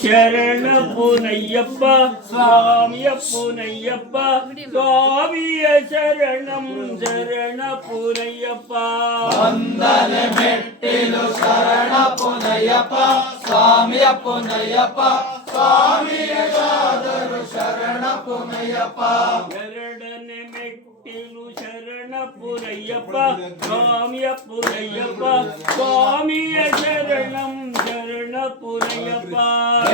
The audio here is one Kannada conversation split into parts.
ಶರಣಪ್ಪನಯ್ಯಪ್ಪ ಸ್ವಾಮಿಯಪ್ಪನಯ್ಯಪ್ಪ ಸ್ವಾಮಿಯ ಶರಣಂ ಶರಣಪ್ಪನಯ್ಯಪ್ಪ ವಂದನೆ ಮೆಟ್ಟಿಲು ಶರಣಪ್ಪನಯ್ಯಪ್ಪ ಸ್ವಾಮಿಯಪ್ಪನಯ್ಯಪ್ಪ ಸ್ವಾಮಿಯಾದರು ಶರಣಪ್ಪನಯ್ಯಪ್ಪ ಎರಡನೇ ಮೆಟ್ಟಿಲು ಶರಣಪ್ಪನಯ್ಯಪ್ಪ ಸ್ವಾಮಿಯಪ್ಪನಯ್ಯಪ್ಪ ಸ್ವಾಮಿಯ ಶರಣಂ ಶರಣಪ್ಪನಯ್ಯಪ್ಪ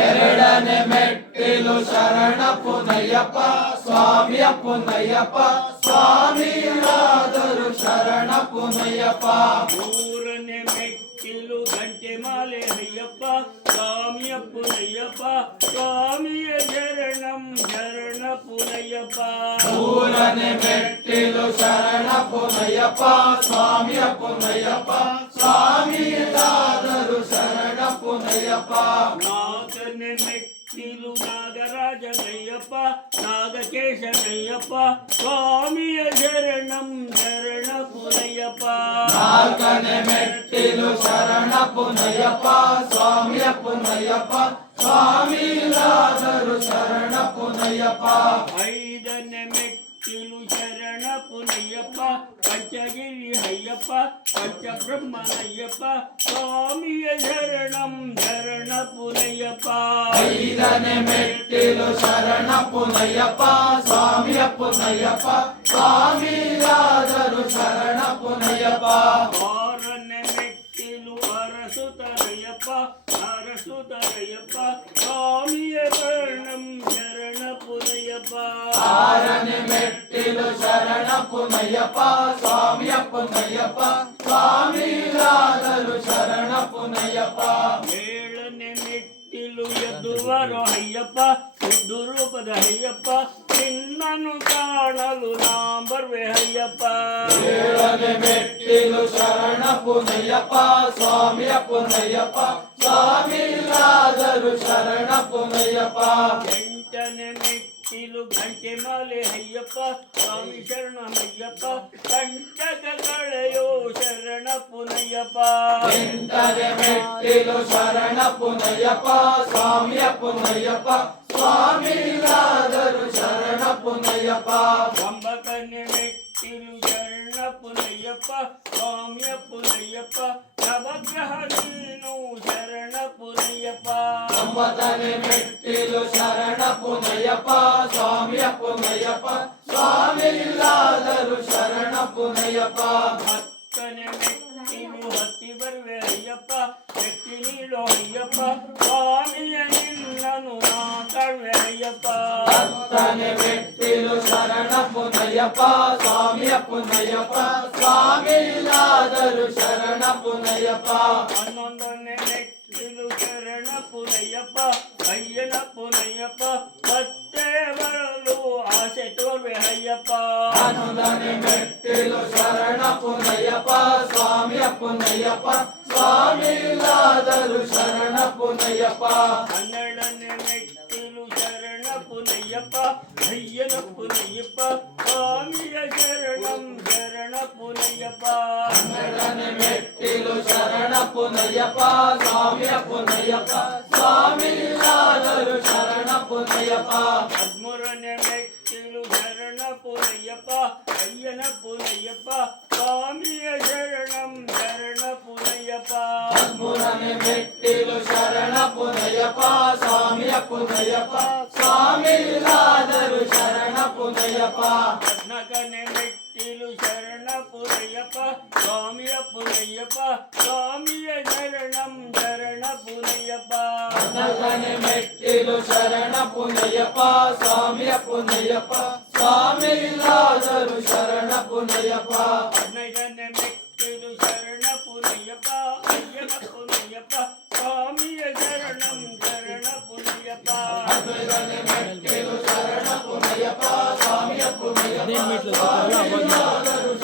ಎರಡನೇ ಮೆಟ್ಟಿಲು ಶರಣಪ್ಪನಯ್ಯಪ್ಪ ಸ್ವಾಮಿಯಪ್ಪನಯ್ಯಪ್ಪ ಸ್ವಾಮಿಯಾದರು ಶರಣಪ್ಪನಯ್ಯಪ್ಪ ಮೂರನೇ ಮೆಟ್ಟಿಲು ಗಂಟೆ ಮಾಲೆ ಅಯ್ಯಪ್ಪ ಸ್ವಾಮಿಯಪ್ಪನಯ್ಯಪ್ಪ ಸ್ವಾಮಿಯ ಶರಣಂ ಶರಣಪ್ಪನಯ್ಯಪ್ಪ ಮೂರನೇ ಮೆಟ್ಟಿಲು ಶರಣಪ್ಪನಯ್ಯಪ್ಪ ಸ್ವಾಮಿಯಪ್ಪನಯ್ಯಪ್ಪ ಸ್ವಾಮಿಯಾದರು ಶರಣಪ್ಪನಯ್ಯಪ್ಪ ನಾಲ್ಕನೇ ಮೆಟ್ಟಿಲು ನಾಗರಾಜನಯ್ಯಪ್ಪ ನಾಗಕೇಶನಯ್ಯಪ್ಪ ಸ್ವಾಮಿಯ ಶರಣಂ ಶರಣಪ್ಪನಯ್ಯಪ್ಪ ನಾಲ್ಕನೇ ಮೆಟ್ಟಿಲು ಶರಣಪ್ಪನಯ್ಯಪ್ಪ ಸ್ವಾಮಿಯಪ್ಪನಯ್ಯಪ್ಪ ಸ್ವಾಮಿಯಾದರು ಶರಣಪ್ಪನಯ್ಯಪ್ಪ ಐದನೇ ಮೆಟ್ಟಿಲು ಶರಣಪ್ಪನಯ್ಯಪ್ಪ ಪಂಚಗಿರಿ ಅಯ್ಯಪ್ಪ ಪಂಚಬ್ರಹ್ಮನಯ್ಯಪ್ಪ ಸ್ವಾಮಿಯ ಶರಣಂ ಶರಣಪ್ಪನಯ್ಯಪ್ಪ ಐದನೇ ಮೆಟ್ಟಿಲು ಶರಣಪ್ಪನಯ್ಯಪ್ಪ ಸ್ವಾಮಿಯಪ್ಪನಯ್ಯಪ್ಪ ಸ್ವಾಮಿಯಾದರು ಶರಣಪ್ಪನಯ್ಯಪ್ಪ ಆರನೇ ಮೆಟ್ಟಿಲು ಅರಸುತನಯ್ಯಪ್ಪ ಅರಸುತನಯ್ಯಪ್ಪ ಸ್ವಾಮಿಯ ಶರಣಂ ಶರಣಪ್ಪನಯ್ಯಪ್ಪ ಆರನೇ ಮೆಟ್ಟಿಲು ಶರಣಪ್ಪನಯ್ಯಪ್ಪ ಸ್ವಾಮಿಯಪ್ಪನಯ್ಯಪ್ಪ ಸ್ವಾಮಿಯಾದರು ಶರಣಪ್ಪನಯ್ಯಪ್ಪ ಏಳನೇ ಮೆಟ್ಟಿಲು ಎದ್ದುವರು ಅಯ್ಯಪ್ಪ ಎದ್ದು ರೂಪದ ಅಯ್ಯಪ್ಪ ನಿನ್ನನ್ನು ಕಾಣಲು ನಾ ಬರ್ವೆ ಅಯ್ಯಪ್ಪ ಏಳನೇ ಮೆಟ್ಟಿಲು ಶರಣಪ್ಪನಯ್ಯಪ್ಪ ಸ್ವಾಮಿಯಪ್ಪನಯ್ಯಪ್ಪ ಸ್ವಾಮಿಯಾದರು ಶರಣಪ್ಪನಯ್ಯಪ್ಪ ಎಂಟನೇ ಮೆಟ್ಟಿಲು ಗಂಟೆ ಮಾಲೆ ಅಯ್ಯಪ್ಪ ಸ್ವಾಮಿ ಶರಣಮಯ್ಯಪ್ಪ ಕಂಟಕ ಕಳೆಯೋ ಶರಣಪ್ಪನಯ್ಯಪ್ಪ ಎಂಟನೇ ಮೆಟ್ಟಿಲು ಶರಣಪ್ಪನಯ್ಯಪ್ಪ ಸ್ವಾಮಿಯಪ್ಪನಯ್ಯಪ್ಪ ಸ್ವಾಮಿಯಾದರು ಶರಣಪ್ಪನಯ್ಯಪ್ಪ ಒಂಬತ್ತನೇ ಮೆಟ್ಟಿಲು ಶರಣಪ್ಪನಯ್ಯಪ್ಪ ಸ್ವಾಮಿಯಪ್ಪನಯ್ಯಪ್ಪ ನವಗ್ರಹ ನೀನು ಶರಣಪ್ಪನಯ್ಯಪ್ಪ ಒಂಬತ್ತನೇ ಮೆಟ್ಟಿಲು ಶರಣಪ್ಪನಯ್ಯಪ್ಪ ಸ್ವಾಮಿಯಪ್ಪನಯ್ಯಪ್ಪ ಸ್ವಾಮಿಯಾದರು ಶರಣಪ್ಪನಯ್ಯಪ್ಪ ಹತ್ತನೇ ಮೆಟ್ಟಿಲು ಹತ್ತಿ ಬರ್ವೆ ಅಯ್ಯಪ್ಪ ಶಕ್ತಿ ನೀಡೋ ಅಯ್ಯಪ್ಪ ಸ್ವಾಮಿಯ ನಿನ್ನನು ನಾ ಕಾಣ್ವೆ ಅಯ್ಯಪ್ಪ ಹತ್ತನೇ ಮೆಟ್ಟಿಲು ಶರಣಪ್ಪನಯ್ಯಪ್ಪ ಸ್ವಾಮಿಯಪ್ಪನಯ್ಯಪ್ಪ ಸ್ವಾಮಿಯಾದರು ಶರಣಪ್ಪನಯ್ಯಪ್ಪ ಹನ್ನೊಂದನೇ ಮೆಟ್ಟಿಲು ಶರಣಪ್ಪನಯ್ಯಪ್ಪ ಅಯ್ಯನಪ್ಪನಯ್ಯಪ್ಪ ಮತ್ತೆ ಬರಲು ಆಸೆ ತೋರ್ವೆ ಅಯ್ಯಪ್ಪ ಹನ್ನೊಂದನೇ ಮೆಟ್ಟಿಲು ಶರಣಪ್ಪನಯ್ಯಪ್ಪ ಸ್ವಾಮಿಯಪ್ಪನಯ್ಯಪ್ಪ ಸ್ವಾಮಿಯಾದರು ಶರಣಪ್ಪನಯ್ಯಪ್ಪ ಹನ್ನೆರಡನೇ ಮೆಟ್ಟಿಲು ಶರಣಪ್ಪನಯ್ಯಪ್ಪ ಅಯ್ಯನಪ್ಪನಯ್ಯಪ್ಪ ಸ್ವಾಮಿಯ ಶರಣಂ ಶರಣಪ್ಪನಯ್ಯಪ್ಪ ಹನ್ನೆರಡನೇ ಮೆಟ್ಟಿಲು ಶರಣಪ್ಪನಯ್ಯಪ್ಪ ಸ್ವಾಮಿಯಪ್ಪನಯ್ಯಪ್ಪ ಸ್ವಾಮಿಯಾದರು ಶರಣಪ್ಪನಯ್ಯಪ್ಪ ಹದಿಮೂರನೇ ಮೆಟ್ಟಿಲು ಶರಣಪ್ಪನಯ್ಯಪ್ಪ ಅಯ್ಯನಪ್ಪನಯ್ಯಪ್ಪ ಸ್ವಾಮಿಯ ಶರಣಂ ಶರಣಪ್ಪನಯ್ಯಪ್ಪ ಮೂರನೇ ಮೆಟ್ಟಿಲು ಶರಣಪ್ಪನಯ್ಯಪ್ಪ ಸ್ವಾಮಿಯಪ್ಪನಯ್ಯಪ್ಪ ಸ್ವಾಮಿಯಾದರು ಶರಣಪ್ಪನಯ್ಯಪ್ಪ ಹದಿನಾಲ್ಕನೇ ಮೆಟ್ಟಿಲು ಶರಣಪ್ಪನಯ್ಯಪ್ಪ ಸ್ವಾಮಿಯಪ್ಪನಯ್ಯಪ್ಪ ಸ್ವಾಮಿಯ ಶರಣಂ ಶರಣಪ್ಪನಯ್ಯಪ್ಪ ಹದಿನಾಲ್ಕನೇ ಮೆಟ್ಟಿಲು ಶರಣಪ್ಪನಯ್ಯಪ್ಪ ಸ್ವಾಮಿಯಪ್ಪನಯ್ಯಪ್ಪ ಸ್ವಾಮಿಯಾದರು ಶರಣಪ್ಪನಯ್ಯಪ್ಪ ಹದಿನೈದನೇ ಮೆಟ್ಟಿಲು ಶರಣಪ್ಪನಯ್ಯಪ್ಪ ಅಯ್ಯನಪ್ಪನಯ್ಯಪ್ಪ ಸ್ವಾಮಿಯ ಶರಣಂ ಶರಣಪ್ಪನಯ್ಯಪ್ಪ ಹದಿನೈದನೇ ಮೆಟ್ಟಿಲು ಶರಣಪ್ಪನಯ್ಯಪ್ಪ ಸ್ವಾಮಿಯಪ್ಪನಯ್ಯಪ್ಪ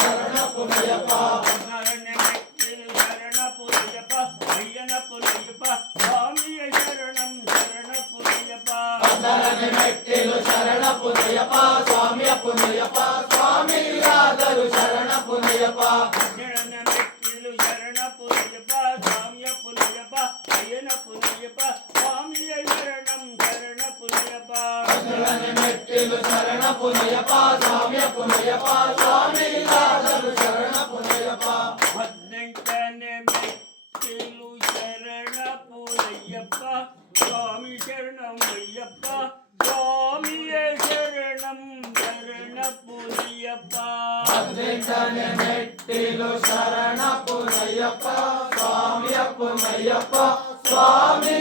ಶರಣಪ್ಪನಯ್ಯಪ್ಪ ಹದಿನಾರನೇ ಮೆಟ್ಟಿಲು ಶರಣಪ್ಪನಯ್ಯಪ್ಪ ಅಯ್ಯನಪ್ಪನಯ್ಯಪ್ಪ ಸ್ವಾಮಿಯ ಶರಣಂ ಶರಣಪ್ಪನಯ್ಯಪ್ಪ ಹದಿನಾರನೇ ಮೆಟ್ಟಿಲು ಶರಣಪ್ಪನಯ್ಯಪ್ಪ ಸ್ವಾಮಿಯಪ್ಪನಯ್ಯಪ್ಪ ಸ್ವಾಮಿಯಾದರು ಶರಣಪ್ಪನಯ್ಯಪ್ಪ ಹದಿನೇಳನೇ ಮೆಟ್ಟಿಲು ಶರಣಪ್ಪನಯ್ಯಪ್ಪ ಸ್ವಾಮಿಯಪ್ಪನಯ್ಯಪ್ಪ ಅಯ್ಯನಪ್ಪನಯ್ಯಪ್ಪ ಸ್ವಾಮಿಯ ಶರಣ ಪುನಯಪ್ಪ ಸ್ವಾಮಿಯ ಪುನಯಪ್ಪ ಸ್ವಾಮಿ ಇಲ್ಲಾದರೂ ಶರಣ ಪುನಯಪ್ಪ 18ನೇ ಮೆಟ್ಟಿಲು ಶರಣ ಪುರಯ್ಯಪ್ಪ ಸ್ವಾಮಿ ಶರಣಮಯ್ಯಪ್ಪ ಸ್ವಾಮಿಯೇ ಶರಣಂ ಶರಣ ಪುರಯ್ಯಪ್ಪ 18ನೇ ಮೆಟ್ಟಿಲು ಶರಣ ಪುನಯಪ್ಪ ಸ್ವಾಮಿಯ ಪುನಯಪ್ಪ ಸ್ವಾಮಿ